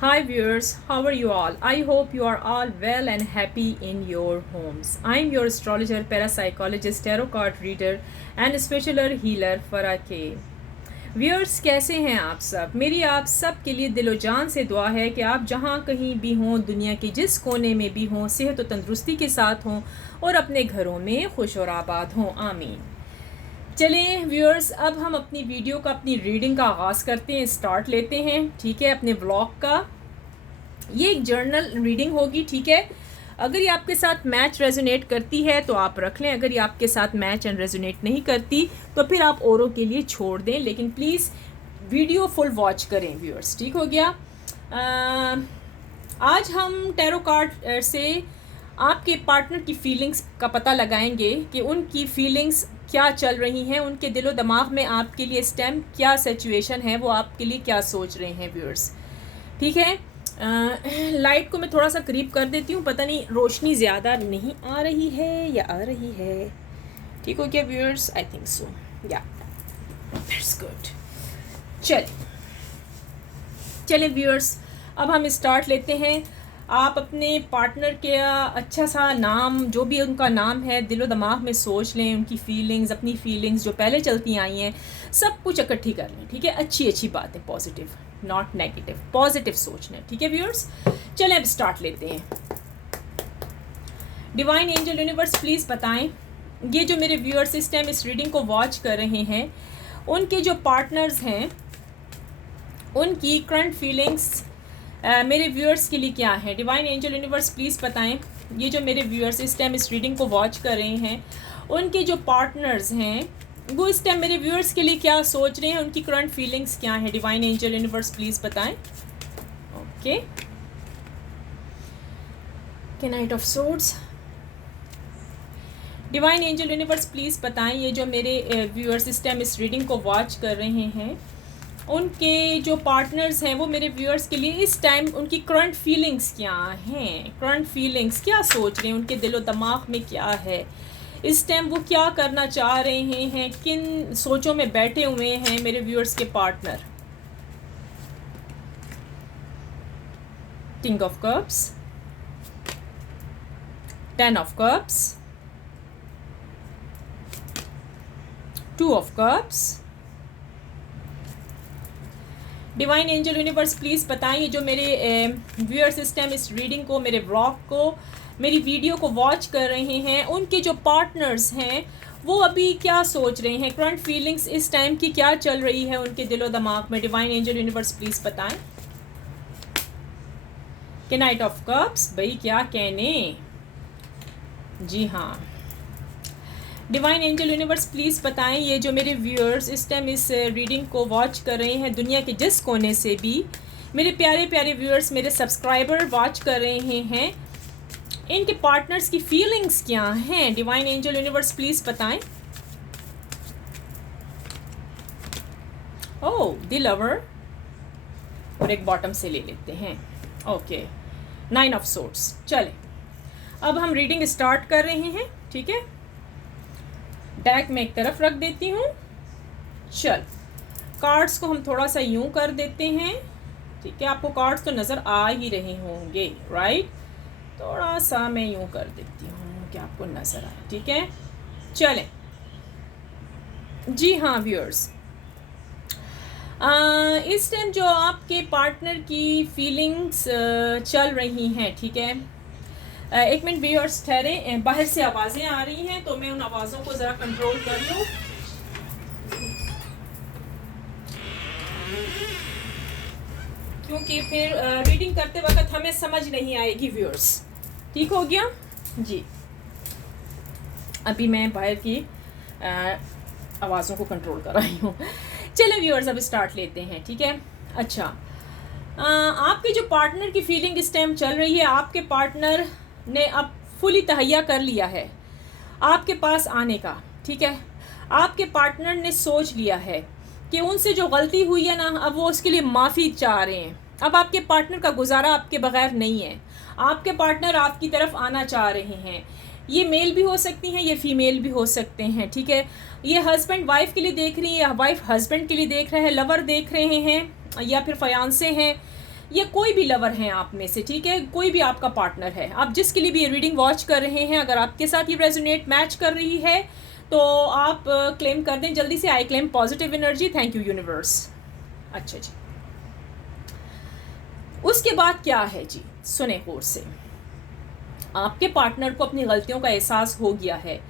Hi viewers, how are you all? I hope you are all well and happy in your homes. I am your astrologer, parapsychologist, tarot card reader and spiritual healer Farah K. Viewers कैसे हैं आप सब? मेरी आप सब के लिए दिलो जान से दुआ है कि आप जहाँ कहीं भी हों, दुनिया के जिस कोने में भी हों, सेहत और तंदुरुस्ती के साथ हों और अपने घरों में खुश और आबाद हों। आमीन। चलें व्यूअर्स, अब हम अपनी वीडियो का, अपनी रीडिंग का आगाज़ करते हैं, स्टार्ट लेते हैं। ठीक है, अपने व्लॉग का ये एक जर्नल रीडिंग होगी। ठीक है, अगर ये आपके साथ मैच रेजोनेट करती है तो आप रख लें, अगर ये आपके साथ मैच एंड रेजोनेट नहीं करती तो फिर आप औरों के लिए छोड़ दें, लेकिन प्लीज़ वीडियो फुल वॉच करें व्यूअर्स। ठीक हो गया। आज हम टैरो कार्ड से आपके पार्टनर की फीलिंग्स का पता लगाएंगे कि उनकी फीलिंग्स क्या चल रही हैं, उनके दिलो दिमाग में आपके लिए इस टाइम क्या सिचुएशन है, वो आपके लिए क्या सोच रहे हैं व्यूअर्स। ठीक है, लाइट को मैं थोड़ा सा करीब कर देती हूँ, पता नहीं रोशनी ज़्यादा नहीं आ रही है या आ रही है। ठीक हो गया व्यूअर्स, आई थिंक सो, या दैट्स गुड। चलें व्यूअर्स, अब हम स्टार्ट लेते हैं। आप अपने पार्टनर के अच्छा सा नाम, जो भी उनका नाम है, दिलो दिमाग में सोच लें। उनकी फीलिंग्स, अपनी फीलिंग्स जो पहले चलती आई हैं, सब कुछ इकट्ठी कर लें। ठीक है, अच्छी अच्छी बातें, पॉजिटिव नॉट नेगेटिव, पॉजिटिव सोचना। ठीक है व्यूअर्स, चलें अब स्टार्ट लेते हैं। डिवाइन एंजल यूनिवर्स प्लीज़ बताएं, ये जो मेरे व्यूअर्स इस टाइम इस रीडिंग को वॉच कर रहे हैं, उनके जो पार्टनर्स हैं, उनकी करंट फीलिंग्स मेरे व्यूअर्स के लिए क्या है। डिवाइन एंजल यूनिवर्स प्लीज़ बताएं, ये जो मेरे व्यूअर्स इस टाइम इस रीडिंग को वॉच कर रहे हैं, उनके जो पार्टनर्स हैं वो इस टाइम मेरे व्यूअर्स के लिए क्या सोच रहे हैं, उनकी करंट फीलिंग्स क्या है। डिवाइन एंजल यूनिवर्स प्लीज़ बताएं। Okay, night of swords. Divine angel universe please बताएं, ये जो मेरे व्यूअर्स इस टाइम इस रीडिंग को वॉच कर रहे हैं, उनके जो पार्टनर्स हैं वो मेरे व्यूअर्स के लिए इस टाइम उनकी करंट फीलिंग्स क्या हैं, करंट फीलिंग्स क्या सोच रहे हैं, उनके दिलो दिमाग में क्या है इस टाइम, वो क्या करना चाह रहे हैं, किन सोचों में बैठे हुए हैं मेरे व्यूअर्स के partner. King of cups, 10 of cups, 2 of cups. Divine angel universe please बताएं, जो मेरे व्यूअर्स इस टाइम इस रीडिंग को, मेरे व्लॉग को, मेरी वीडियो को वॉच कर रहे हैं, उनके जो पार्टनर्स हैं वो अभी क्या सोच रहे हैं, करंट फीलिंग्स इस टाइम की क्या चल रही है उनके दिलो दिमाग में। डिवाइन एंजल यूनिवर्स प्लीज़ बताएं। कि नाइट ऑफ कप्स, भाई क्या कहने, जी हाँ। डिवाइन एंजल यूनिवर्स प्लीज़ बताएं, ये जो मेरे व्यूअर्स इस टाइम इस रीडिंग को वॉच कर रहे हैं, दुनिया के जिस कोने से भी मेरे प्यारे प्यारे व्यूअर्स, मेरे सब्सक्राइबर वॉच कर रहे हैं, इनके पार्टनर्स की फीलिंग्स क्या हैं। डिवाइन एंजल यूनिवर्स प्लीज़ बताएं। ओह, द लवर, और एक बॉटम से ले लेते हैं। Okay, 9 of swords. चलें अब हम रीडिंग स्टार्ट कर रहे हैं। ठीक है, डेक में एक तरफ रख देती हूँ। चल, कार्ड्स को हम थोड़ा सा यूं कर देते हैं। ठीक है, आपको कार्ड्स तो नज़र आ ही रहे होंगे, राइट। थोड़ा सा मैं यूं कर देती हूँ कि आपको नज़र आए। ठीक है, चलें। जी हाँ व्यूअर्स, इस टाइम जो आपके पार्टनर की फीलिंग्स चल रही हैं, ठीक है, एक मिनट व्यूअर्स ठहरे, बाहर से आवाज़ें आ रही हैं तो मैं उन आवाज़ों को ज़रा कंट्रोल कर लूँ। क्योंकि फिर रीडिंग करते वक्त हमें समझ नहीं आएगी व्यूअर्स। ठीक हो गया जी, अभी मैं बाहर की आवाज़ों को कंट्रोल कर रही हूँ। चले व्यूअर्स, अब स्टार्ट लेते हैं। ठीक है, अच्छा, आपके जो पार्टनर की फीलिंग इस टाइम चल रही है, आपके पार्टनर ने अब फुली तहैया कर लिया है आपके पास आने का। ठीक है, आपके पार्टनर ने सोच लिया है कि उनसे जो गलती हुई है ना, अब वो उसके लिए माफ़ी चाह रहे हैं। अब आपके पार्टनर का गुजारा आपके बगैर नहीं है, आपके पार्टनर आपकी तरफ आना चाह रहे हैं। ये मेल भी हो सकती हैं, ये फीमेल भी हो सकते हैं। ठीक है, ये हस्बैंड वाइफ के लिए देख रही है या वाइफ हस्बैंड के लिए देख रहा है, लवर देख रहे हैं या फिर फयांसे हैं। या कोई भी लवर हैं आप में से, ठीक है, कोई भी आपका पार्टनर है, आप जिसके लिए भी ये रीडिंग वॉच कर रहे हैं, अगर आपके साथ ये रेजोनेट मैच कर रही है तो आप क्लेम कर दें जल्दी से। I claim positive energy, thank you universe. अच्छा जी, उसके बाद क्या है जी, सुने गौर से। आपके पार्टनर को अपनी गलतियों का एहसास हो गया है,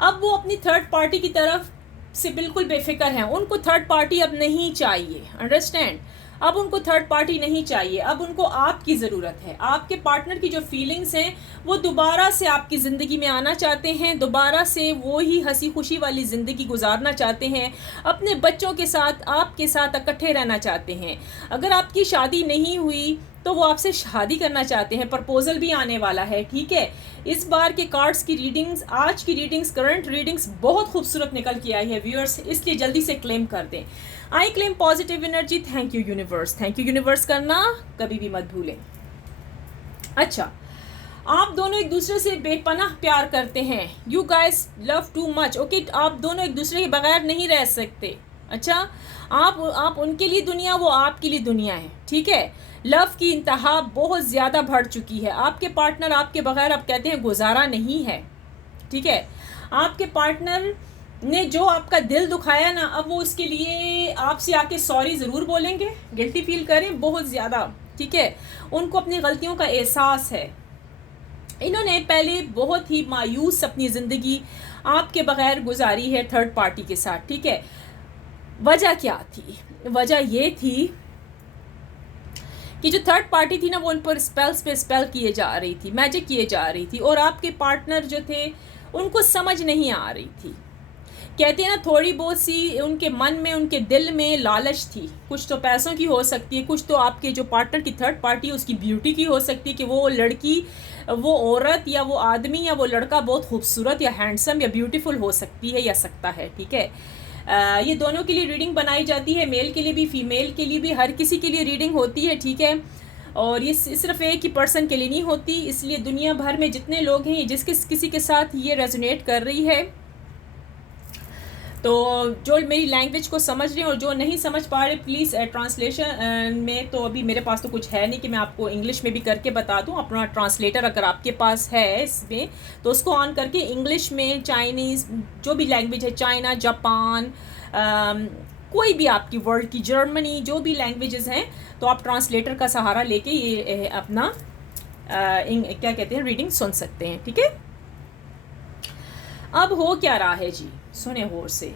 अब वो अपनी थर्ड पार्टी की तरफ से बिल्कुल बेफिक्र हैं, उनको थर्ड पार्टी अब नहीं चाहिए, अंडरस्टैंड। अब उनको थर्ड पार्टी नहीं चाहिए, अब उनको आपकी ज़रूरत है। आपके पार्टनर की जो फीलिंग्स हैं वो दोबारा से आपकी ज़िंदगी में आना चाहते हैं, दोबारा से वो ही हंसी खुशी वाली ज़िंदगी गुजारना चाहते हैं, अपने बच्चों के साथ आपके साथ इकट्ठे रहना चाहते हैं। अगर आपकी शादी नहीं हुई तो वो आपसे शादी करना चाहते हैं, प्रपोजल भी आने वाला है, ठीक है। इस बार के कार्ड्स की रीडिंग्स, आज की रीडिंग्स, करंट रीडिंग्स बहुत खूबसूरत निकल के आई है व्यूअर्स, इसलिए जल्दी से क्लेम कर दें। I claim positive energy, thank you universe. Thank you universe करना कभी भी मत भूलें। अच्छा, आप दोनों एक दूसरे से बेपनाह प्यार करते हैं, you guys love too much, okay. आप दोनों एक दूसरे के बगैर नहीं रह सकते। अच्छा, आप उनके लिए दुनिया, वो आपके लिए दुनिया है, ठीक है। लव की इंतहा बहुत ज़्यादा बढ़ चुकी है, आपके पार्टनर आपके बगैर अब कहते हैं गुजारा नहीं है, ठीक है। आपके पार्टनर ने जो आपका दिल दुखाया ना, अब वो उसके लिए आपसे आके सॉरी ज़रूर बोलेंगे, गिल्टी फील करें बहुत ज़्यादा, ठीक है। उनको अपनी गलतियों का एहसास है। इन्होंने पहले बहुत ही मायूस अपनी ज़िंदगी आपके बगैर गुजारी है थर्ड पार्टी के साथ, ठीक है। वजह क्या थी? वजह ये थी कि जो थर्ड पार्टी थी ना, वो उन पर स्पेल्स पे स्पेल किए जा रही थी, मैजिक किए जा रही थी, और आपके पार्टनर जो थे उनको समझ नहीं आ रही थी। कहते हैं ना, थोड़ी बहुत सी उनके मन में, उनके दिल में लालच थी, कुछ तो पैसों की हो सकती है, कुछ तो आपके जो पार्टनर की थर्ड पार्टी है उसकी ब्यूटी की हो सकती है, कि वो लड़की, वो औरत या वो आदमी या वो लड़का बहुत खूबसूरत या हैंडसम या ब्यूटीफुल हो सकती है या सकता है, ठीक है। ये दोनों के लिए रीडिंग बनाई जाती है, मेल के लिए भी फीमेल के लिए भी, हर किसी के लिए रीडिंग होती है, ठीक है। और ये सिर्फ एक ही पर्सन के लिए नहीं होती, इसलिए दुनिया भर में जितने लोग हैं, जिसके किसी के साथ ये रेजोनेट कर रही है, तो जो मेरी लैंग्वेज को समझ रहे हैं और जो नहीं समझ पा रहे, प्लीज़ ट्रांसलेशन में, तो अभी मेरे पास तो कुछ है नहीं कि मैं आपको इंग्लिश में भी करके बता दूं। अपना ट्रांसलेटर अगर आपके पास है इसमें, तो उसको ऑन करके इंग्लिश में, चाइनीज़, जो भी लैंग्वेज है, चाइना, जापान, कोई भी आपकी वर्ल्ड की, जर्मनी, जो भी लैंग्वेजेस हैं, तो आप ट्रांसलेटर का सहारा लेके ये अपना क्या कहते हैं, रीडिंग सुन सकते हैं, ठीक है। अब हो क्या रहा है जी, सुने गौर से।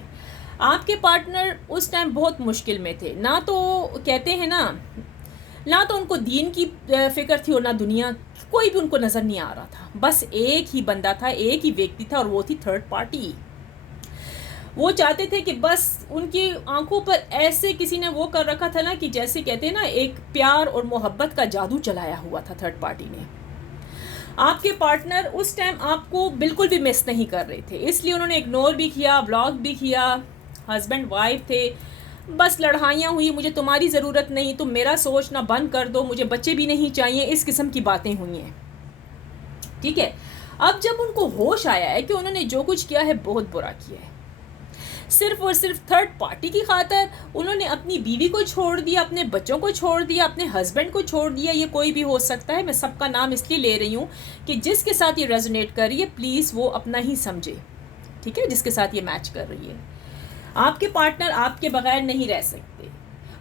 आपके पार्टनर उस टाइम बहुत मुश्किल में थे, ना तो कहते हैं ना तो उनको दीन की फिक्र थी और ना दुनिया, कोई भी उनको नज़र नहीं आ रहा था। बस एक ही बंदा था, एक ही व्यक्ति था, और वो थी थर्ड पार्टी। वो चाहते थे कि बस उनकी आंखों पर ऐसे किसी ने वो कर रखा था ना, कि जैसे कहते हैं ना, एक प्यार और मोहब्बत का जादू चलाया हुआ था थर्ड पार्टी ने। आपके पार्टनर उस टाइम आपको बिल्कुल भी मिस नहीं कर रहे थे, इसलिए उन्होंने इग्नोर भी किया, ब्लॉक भी किया। हस्बैंड वाइफ थे, बस लड़ाइयाँ हुई, मुझे तुम्हारी ज़रूरत नहीं, तुम मेरा सोचना बंद कर दो, मुझे बच्चे भी नहीं चाहिए, इस किस्म की बातें हुई हैं, ठीक है। अब जब उनको होश आया है कि उन्होंने जो कुछ किया है बहुत बुरा किया है, सिर्फ और सिर्फ थर्ड पार्टी की खातर उन्होंने अपनी बीवी को छोड़ दिया, अपने बच्चों को छोड़ दिया, अपने हस्बैंड को छोड़ दिया। ये कोई भी हो सकता है, मैं सबका नाम इसलिए ले रही हूँ कि जिसके साथ ये रेजोनेट कर रही है, प्लीज़ वो अपना ही समझे, ठीक है, जिसके साथ ये मैच कर रही है। आपके पार्टनर आपके बगैर नहीं रह सकते,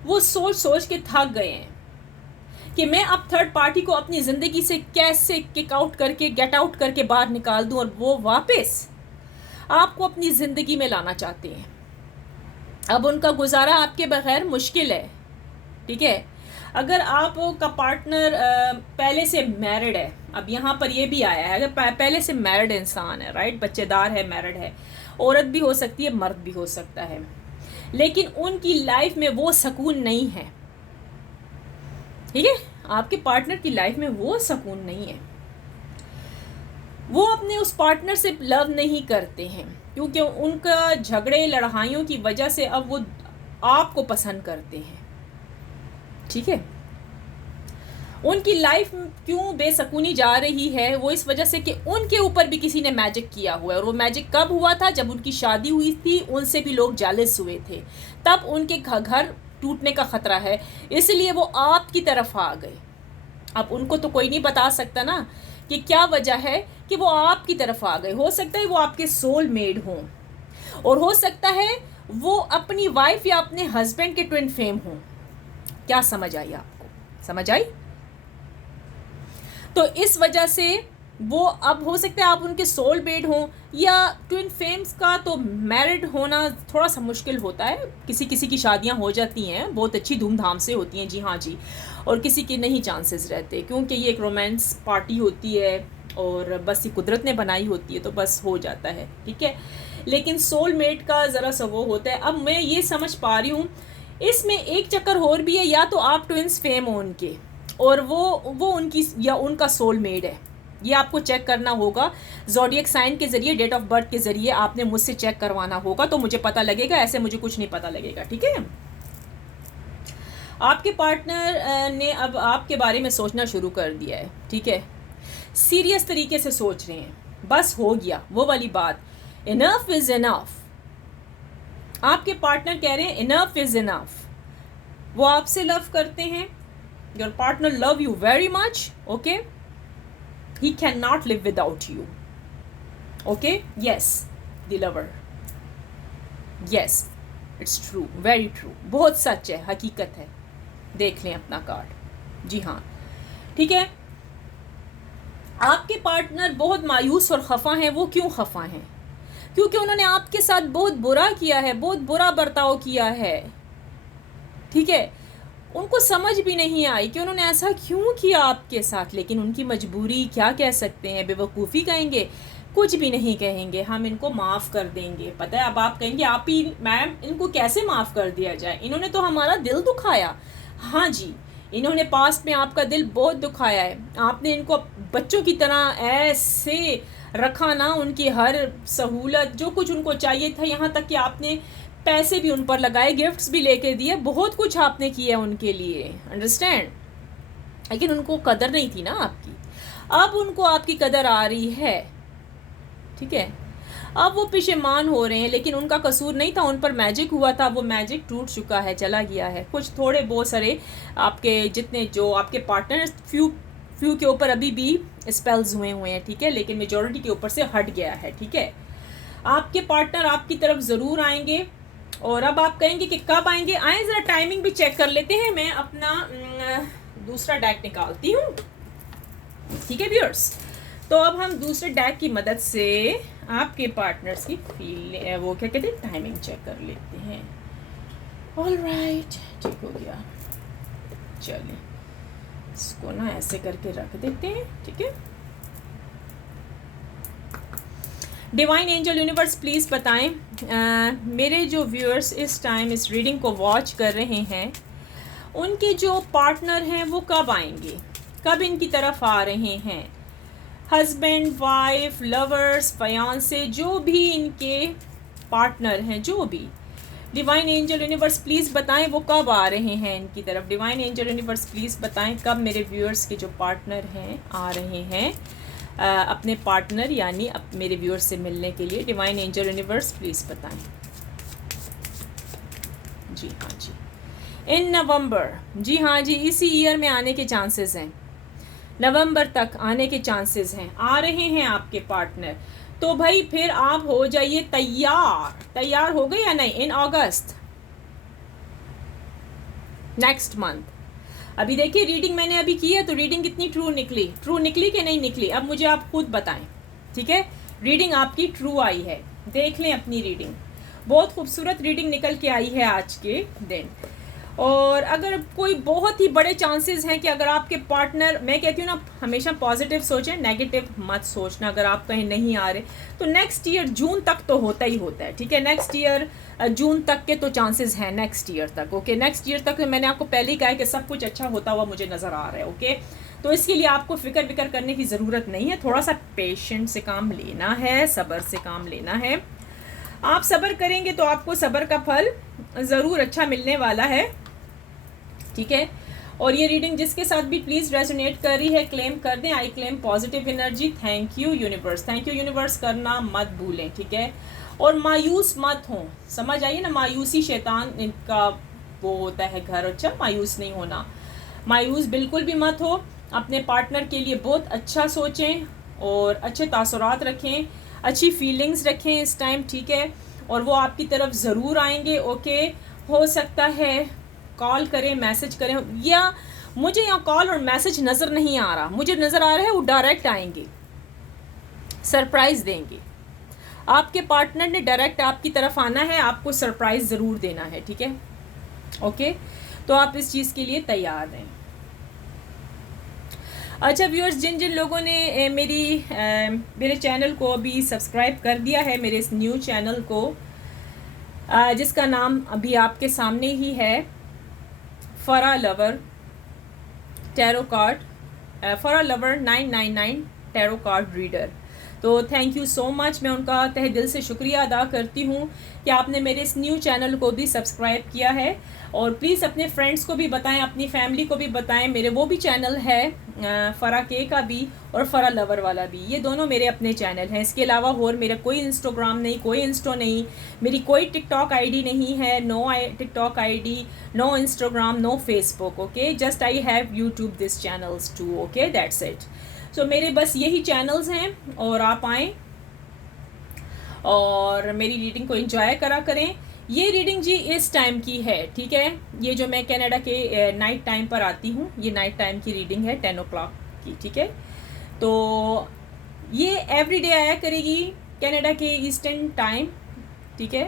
वो सोच सोच के थक गए हैं कि मैं अब थर्ड पार्टी को अपनी ज़िंदगी से कैसे किक आउट करके, गेट आउट करके बाहर निकाल दूँ, और वो वापस आपको अपनी ज़िंदगी में लाना चाहते हैं। अब उनका गुजारा आपके बगैर मुश्किल है, ठीक है। अगर आपका पार्टनर पहले से मैरिड है, अब यहाँ पर ये भी आया है, अगर पहले से मैरिड इंसान है, राइट, बच्चेदार है, मैरिड है, औरत भी हो सकती है, मर्द भी हो सकता है, लेकिन उनकी लाइफ में वो सुकून नहीं है, ठीक है। आपके पार्टनर की लाइफ में वो सुकून नहीं है, वो अपने उस पार्टनर से लव नहीं करते हैं, क्योंकि उनका झगड़े लड़ाइयों की वजह से अब वो आपको पसंद करते हैं, ठीक है। उनकी लाइफ क्यों बेसकूनी जा रही है, वो इस वजह से कि उनके ऊपर भी किसी ने मैजिक किया हुआ है, और वो मैजिक कब हुआ था, जब उनकी शादी हुई थी, उनसे भी लोग जेलस हुए थे, तब उनके घर टूटने का ख़तरा है, इसलिए वो आपकी तरफ आ गए। अब उनको तो कोई नहीं बता सकता ना कि क्या वजह है कि वो आपकी तरफ आ गए। हो सकता है वो आपके सोलमेट हों, और हो सकता है वो अपनी वाइफ या अपने हस्बैंड के ट्विन फ्लेम हों। क्या समझ आई आपको? समझ आई? तो इस वजह से वो, अब हो सकता है आप उनके सोलमेट हों, या ट्विन फ्लेम्स का तो मैरिड होना थोड़ा सा मुश्किल होता है। किसी किसी की शादियां हो जाती हैं, बहुत अच्छी धूमधाम से होती हैं, जी हाँ जी, और किसी के नहीं चांसेस रहते, क्योंकि ये एक रोमांस पार्टी होती है और बस ये कुदरत ने बनाई होती है, तो बस हो जाता है, ठीक है। लेकिन सोलमेट का ज़रा सा वो होता है। अब मैं ये समझ पा रही हूँ इसमें एक चक्कर और भी है, या तो आप ट्विन्स फेम हो उनके, और वो उनकी या उनका सोलमेट है। ये आपको चेक करना होगा ज़ोडिएक साइन के ज़रिए, डेट ऑफ बर्थ के ज़रिए आपने मुझसे चेक करवाना होगा, तो मुझे पता लगेगा, ऐसे मुझे कुछ नहीं पता लगेगा, ठीक है। आपके पार्टनर ने अब आपके बारे में सोचना शुरू कर दिया है, ठीक है। सीरियस तरीके से सोच रहे हैं, बस हो गया वो वाली बात, इनफ इज़ इनफ। आपके पार्टनर कह रहे हैं इनफ इज़ इनफ। वो आपसे लव करते हैं, your partner love you very much, okay. He cannot live without you. Okay? Yes, the lover. Yes, it's true, very true. बहुत सच है, हकीकत है। देख लें अपना कार्ड, जी हाँ, ठीक है। आपके पार्टनर बहुत मायूस और खफा हैं। वो क्यों खफा हैं? क्योंकि उन्होंने आपके साथ बहुत बुरा किया है, बहुत बुरा बर्ताव किया है, ठीक है। उनको समझ भी नहीं आई कि उन्होंने ऐसा क्यों किया आपके साथ, लेकिन उनकी मजबूरी क्या कह सकते हैं, बेवकूफ़ी कहेंगे, कुछ भी नहीं कहेंगे, हम इनको माफ़ कर देंगे। पता है, अब आप कहेंगे आप ही मैम इनको कैसे माफ़ कर दिया जाए, इन्होंने तो हमारा दिल दुखाया। हाँ जी, इन्होंने पास्ट में आपका दिल बहुत दुखाया है। आपने इनको बच्चों की तरह ऐसे रखा ना, उनकी हर सहूलत, जो कुछ उनको चाहिए था, यहाँ तक कि आपने पैसे भी उन पर लगाए, गिफ्ट्स भी लेके दिए, बहुत कुछ आपने किया उनके लिए, अंडरस्टैंड। लेकिन उनको कदर नहीं थी ना आपकी। अब उनको आपकी कदर आ रही है, ठीक है। अब वो पशेमान हो रहे हैं, लेकिन उनका कसूर नहीं था, उन पर मैजिक हुआ था, वो मैजिक टूट चुका है, चला गया है। कुछ थोड़े बहुत सारे आपके जितने जो आपके पार्टनर फ्यू के ऊपर अभी भी स्पेल्स हुए हैं, ठीक है, लेकिन मेजॉरिटी के ऊपर से हट गया है, ठीक है। आपके पार्टनर आपकी तरफ ज़रूर आएंगे, और अब आप कहेंगे कि कब आएंगे। आए ज़रा टाइमिंग भी चेक कर लेते हैं। मैं अपना दूसरा डेक निकालती हूँ, ठीक है व्यूअर्स। तो अब हम दूसरे डेक की मदद से आपके पार्टनर्स की वो क्या कहते हैं, टाइमिंग चेक कर लेते हैं। ऑलराइट, ठीक हो गया। चलिए इसको ना ऐसे करके रख देते हैं, ठीक है। डिवाइन एंजल यूनिवर्स प्लीज़ बताएं, मेरे जो व्यूअर्स इस टाइम इस रीडिंग को वॉच कर रहे हैं, उनके जो पार्टनर हैं वो कब आएंगे, कब इनकी तरफ आ रहे हैं। हस्बैंड, वाइफ, लवर्स, फयांसे, जो भी इनके पार्टनर हैं, जो भी, डिवाइन एंजल यूनिवर्स प्लीज़ बताएं वो कब आ रहे हैं इनकी तरफ। डिवाइन एंजल यूनिवर्स प्लीज़ बताएं कब मेरे व्यूअर्स के जो पार्टनर हैं आ रहे हैं अपने पार्टनर यानी मेरे व्यूअर्स से मिलने के लिए। डिवाइन एंजल यूनिवर्स प्लीज़ बताएं। जी हाँ जी, इन नवंबर, जी हाँ जी, इसी ईयर में आने के चांसेस हैं, नवंबर तक आने के चांसेस हैं, आ रहे हैं आपके पार्टनर। तो भाई फिर आप हो जाइए तैयार। तैयार हो गए या नहीं? इन अगस्त, नेक्स्ट मंथ। अभी देखिए रीडिंग मैंने अभी की है, तो रीडिंग कितनी ट्रू निकली, ट्रू निकली कि नहीं निकली, अब मुझे आप खुद बताएं, ठीक है। रीडिंग आपकी ट्रू आई है, देख लें अपनी रीडिंग, बहुत खूबसूरत रीडिंग निकल के आई है आज के दिन। और अगर कोई बहुत ही बड़े चांसेस हैं कि अगर आपके पार्टनर, मैं कहती हूँ ना हमेशा पॉजिटिव सोचें, नेगेटिव मत सोचना। अगर आप कहीं नहीं आ रहे तो नेक्स्ट ईयर जून तक तो होता ही होता है, ठीक है। नेक्स्ट ईयर जून तक के तो चांसेस हैं, नेक्स्ट ईयर तक, ओके। नेक्स्ट ईयर तक मैंने आपको पहले ही कहा है कि सब कुछ अच्छा होता हुआ मुझे नज़र आ रहा है, ओके। तो इसके लिए आपको फिक्र करने की ज़रूरत नहीं है, थोड़ा सा पेशेंट से काम लेना है, सब्र से काम लेना है। आप सब्र करेंगे तो आपको सब्र का फल ज़रूर अच्छा मिलने वाला है, ठीक है। और ये रीडिंग जिसके साथ भी प्लीज़ रेजोनेट कर रही है क्लेम कर दें। I claim positive energy. Thank you universe, thank you universe करना मत भूलें, ठीक है। और मायूस मत हों, समझ आइए ना, मायूसी शैतान इनका वो होता है घर। अच्छा, मायूस नहीं होना, मायूस बिल्कुल भी मत हो। अपने पार्टनर के लिए बहुत अच्छा सोचें और अच्छे तासुरात रखें, अच्छी फीलिंग्स रखें इस टाइम, ठीक है। और वो आपकी तरफ ज़रूर आएंगे। ओके, हो सकता है कॉल करें, मैसेज करें, या मुझे यहाँ कॉल और मैसेज नज़र नहीं आ रहा, मुझे नज़र आ रहा है वो डायरेक्ट आएंगे, सरप्राइज़ देंगे। आपके पार्टनर ने डायरेक्ट आपकी तरफ आना है, आपको सरप्राइज़ ज़रूर देना है, ठीक है। ओके, तो आप इस चीज़ के लिए तैयार रहें। अच्छा व्यूअर्स, जिन जिन लोगों ने मेरे चैनल को अभी सब्सक्राइब कर दिया है, मेरे इस न्यू चैनल को जिसका नाम अभी आपके सामने ही है, फरा लवर टैरो कार्ड, फरा लवर 999 टैरो कार्ड रीडर, तो थैंक यू सो मच। मैं उनका तहे दिल से शुक्रिया अदा करती हूँ कि आपने मेरे इस न्यू चैनल को भी सब्सक्राइब किया है। और प्लीज़ अपने फ्रेंड्स को भी बताएं, अपनी फैमिली को भी बताएं। मेरे वो भी चैनल है फरा के का भी और फरा लवर वाला भी, ये दोनों मेरे अपने चैनल हैं। इसके अलावा और मेरा कोई इंस्टाग्राम नहीं, कोई इंस्टो नहीं, मेरी कोई टिकटॉक आईडी नहीं है, no TikTok ID, no Instagram, no Facebook. Okay, just I have YouTube this channels too. Okay, that's it. So मेरे बस यही चैनल्स हैं और आप आएँ और मेरी रीडिंग को एंजॉय करा करें। ये रीडिंग जी इस टाइम की है, ठीक है। ये जो मैं कनाडा के नाइट टाइम पर आती हूँ, ये नाइट टाइम की रीडिंग है 10 o'clock की, ठीक है। तो ये एवरीडे आया करेगी कनाडा के ईस्टर्न टाइम, ठीक है,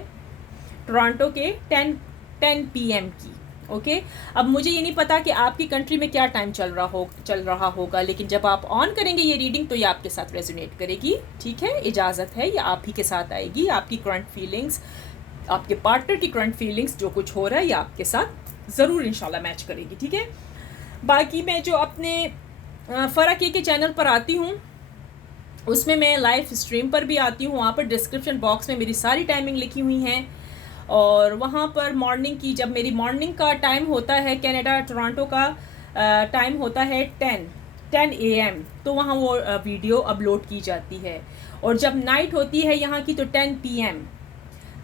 टोरंटो के 10 PM की। ओके, अब मुझे ये नहीं पता कि आपकी कंट्री में क्या टाइम चल रहा होगा, लेकिन जब आप ऑन करेंगे ये रीडिंग तो ये आपके साथ रेजोनेट करेगी, ठीक है। इजाज़त है, ये आप ही के साथ आएगी। आपकी करंट फीलिंग्स, आपके पार्टनर की करंट फीलिंग्स, जो कुछ हो रहा है ये आपके साथ ज़रूर इंशाल्लाह मैच करेगी, ठीक है। बाकी मैं जो अपने फरा के चैनल पर आती हूँ, उसमें मैं लाइव स्ट्रीम पर भी आती हूँ। वहाँ पर डिस्क्रिप्शन बॉक्स में मेरी सारी टाइमिंग लिखी हुई हैं, और वहाँ पर मॉर्निंग की, जब मेरी मॉर्निंग का टाइम होता है कनाडा टोरंटो का टाइम होता है 10 AM, तो वहाँ वो वीडियो अपलोड की जाती है। और जब नाइट होती है यहाँ की तो 10 PM,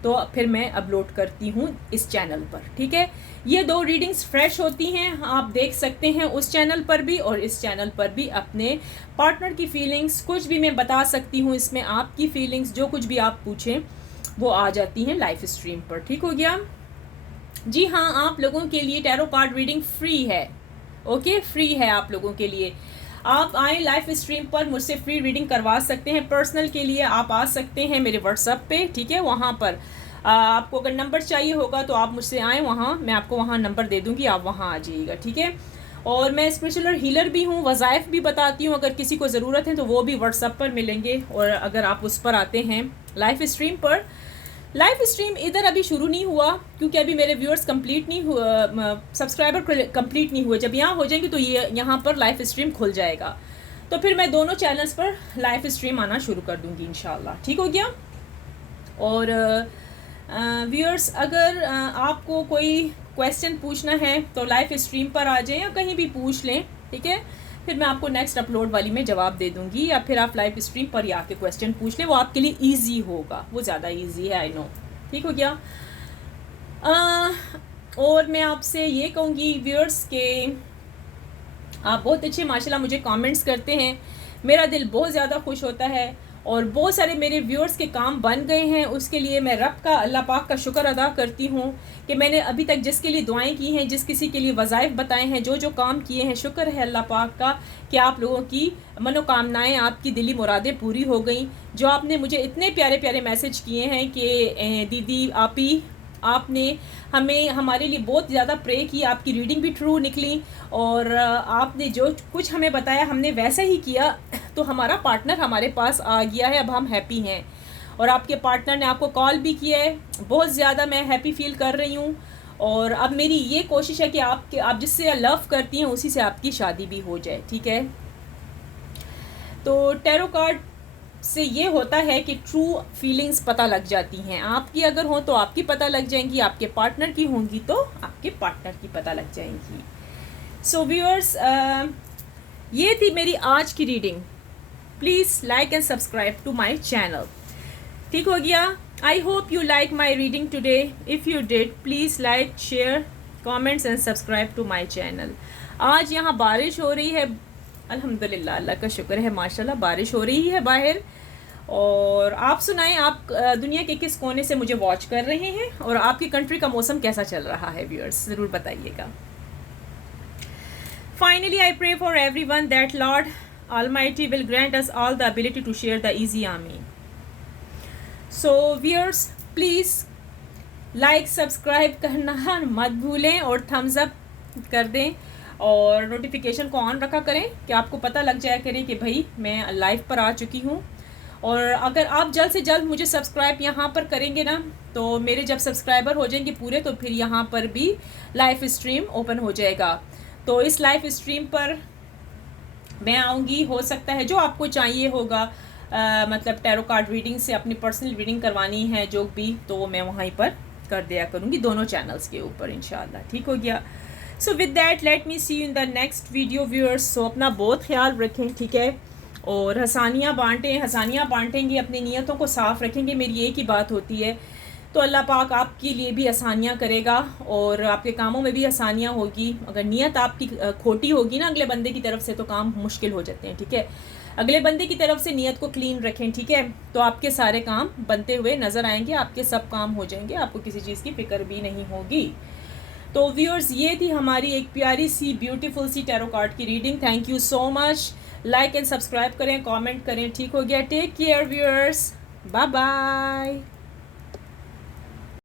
तो फिर मैं अपलोड करती हूँ इस चैनल पर, ठीक है। ये दो रीडिंग्स फ्रेश होती हैं, आप देख सकते हैं उस चैनल पर भी और इस चैनल पर भी। अपने पार्टनर की फीलिंग्स कुछ भी मैं बता सकती हूँ इसमें, आपकी फीलिंग्स जो कुछ भी आप पूछें वो आ जाती हैं लाइव स्ट्रीम पर, ठीक हो गया जी। हाँ, आप लोगों के लिए टैरो कार्ड रीडिंग फ्री है। ओके, फ्री है आप लोगों के लिए। आप आए लाइव स्ट्रीम पर, मुझसे फ्री रीडिंग करवा सकते हैं। पर्सनल के लिए आप आ सकते हैं मेरे व्हाट्सएप पे, ठीक है। वहाँ पर आपको अगर नंबर चाहिए होगा तो आप मुझसे आएँ वहाँ, मैं आपको वहाँ नंबर दे दूँगी, आप वहाँ आ जाइएगा, ठीक है। और मैं स्पिरिचुअल हीलर भी हूँ, वज़ाइफ भी बताती हूँ, अगर किसी को ज़रूरत है तो वो भी व्हाट्सएप पर मिलेंगे। और अगर आप उस पर आते हैं लाइव स्ट्रीम पर, लाइव स्ट्रीम इधर अभी शुरू नहीं हुआ क्योंकि अभी मेरे व्यूअर्स कंप्लीट नहीं हुआ, सब्सक्राइबर कंप्लीट नहीं हुए। जब यहाँ हो जाएंगे तो ये यहाँ पर लाइव स्ट्रीम खुल जाएगा, तो फिर मैं दोनों चैनल्स पर लाइव स्ट्रीम आना शुरू कर दूँगी इंशाल्लाह, ठीक हो गया। और व्यूअर्स, अगर आपको कोई क्वेश्चन पूछना है तो लाइव स्ट्रीम पर आ जाएं या कहीं भी पूछ लें, ठीक है। फिर मैं आपको नेक्स्ट अपलोड वाली में जवाब दे दूंगी, या फिर आप लाइव स्ट्रीम पर ही आके क्वेश्चन पूछ लें, वो आपके लिए इजी होगा, वो ज़्यादा इजी है, आई नो, ठीक हो गया। और मैं आपसे ये कहूँगी व्यूअर्स के आप बहुत अच्छे माशाल्लाह मुझे कमेंट्स करते हैं, मेरा दिल बहुत ज़्यादा खुश होता है। और बहुत सारे मेरे व्यूअर्स के काम बन गए हैं, उसके लिए मैं रब का, अल्लाह पाक का शुक्र अदा करती हूँ कि मैंने अभी तक जिसके लिए दुआएं की हैं, जिस किसी के लिए वज़ाइफ बताए हैं, जो जो काम किए हैं, शुक्र है अल्लाह पाक का कि आप लोगों की मनोकामनाएं, आपकी दिली मुरादें पूरी हो गई। जो आपने मुझे इतने प्यारे प्यारे मैसेज किए हैं कि दीदी आपी, आपने हमें, हमारे लिए बहुत ज़्यादा प्रे की, आपकी रीडिंग भी ट्रू निकली, और आपने जो कुछ हमें बताया हमने वैसा ही किया, तो हमारा पार्टनर हमारे पास आ गया है, अब हम हैप्पी हैं। और आपके पार्टनर ने आपको कॉल भी किया है, बहुत ज़्यादा मैं हैप्पी फील कर रही हूँ। और अब मेरी ये कोशिश है कि आप जिससे लव करती हैं उसी से आपकी शादी भी हो जाए, ठीक है। तो टैरो कार्ड से ये होता है कि ट्रू फीलिंग्स पता लग जाती हैं, आपकी अगर हो तो आपकी पता लग जाएंगी, आपके पार्टनर की होंगी तो आपके पार्टनर की पता लग जाएंगी। सो व्यूअर्स, ये थी मेरी आज की reading. Please like and subscribe to my channel, ठीक हो गया। I hope you like my reading today. If you did, please like, share comments and subscribe to my channel. आज यहाँ बारिश हो रही है, अल्हम्दुलिल्लाह, अल्लाह का शुक्र है, माशाल्लाह बारिश हो रही है बाहर। और आप सुनाएं, आप दुनिया के किस कोने से मुझे वॉच कर रहे हैं और आपकी कंट्री का मौसम कैसा चल रहा है व्यूअर्स, ज़रूर बताइएगा। Finally I pray for everyone that lord Almighty will grant us all the ability to share the easy Ameen. So viewers, please like subscribe करना मत भूलें और थम्स अप कर दें और नोटिफिकेशन को ऑन रखा करें कि आपको पता लग जाया करें कि भाई मैं लाइव पर आ चुकी हूँ। और अगर आप जल्द से जल्द मुझे सब्सक्राइब यहाँ पर करेंगे ना, तो मेरे जब सब्सक्राइबर हो जाएंगे पूरे, तो फिर यहाँ पर भी लाइव स्ट्रीम ओपन हो जाएगा। तो इस लाइव स्ट्रीम पर मैं आऊँगी, हो सकता है जो आपको चाहिए होगा, मतलब टैरो कार्ड रीडिंग से अपनी पर्सनल रीडिंग करवानी है जो भी, तो मैं वहीं पर कर दिया करूँगी दोनों चैनल्स के ऊपर इंशाल्लाह। ठीक हो गया। So with that let me see you in the next video viewers. So अपना बहुत ख्याल रखें, ठीक है, और हसानियाँ बांटेंगे, अपनी नीयतों को साफ़ रखेंगे, मेरी एक ही बात होती है। तो अल्लाह पाक आपके लिए भी आसानियाँ करेगा और आपके कामों में भी आसानियाँ होगी। अगर नीयत आपकी खोटी होगी ना अगले बंदे की तरफ से, तो काम मुश्किल हो जाते हैं। ठीक है, अगले बंदे की तरफ से नीयत को क्लीन रखें, ठीक है, तो आपके सारे काम बनते हुए नज़र आएंगे, आपके सब काम हो जाएंगे, आपको किसी चीज़ की फ़िक्र भी नहीं होगी। तो व्यूअर्स, ये थी हमारी एक प्यारी सी ब्यूटीफुल सी टैरो कार्ड की reading. Thank you so much. Like and subscribe करें, कमेंट करें। ठीक हो गया। Take care viewers, bye bye.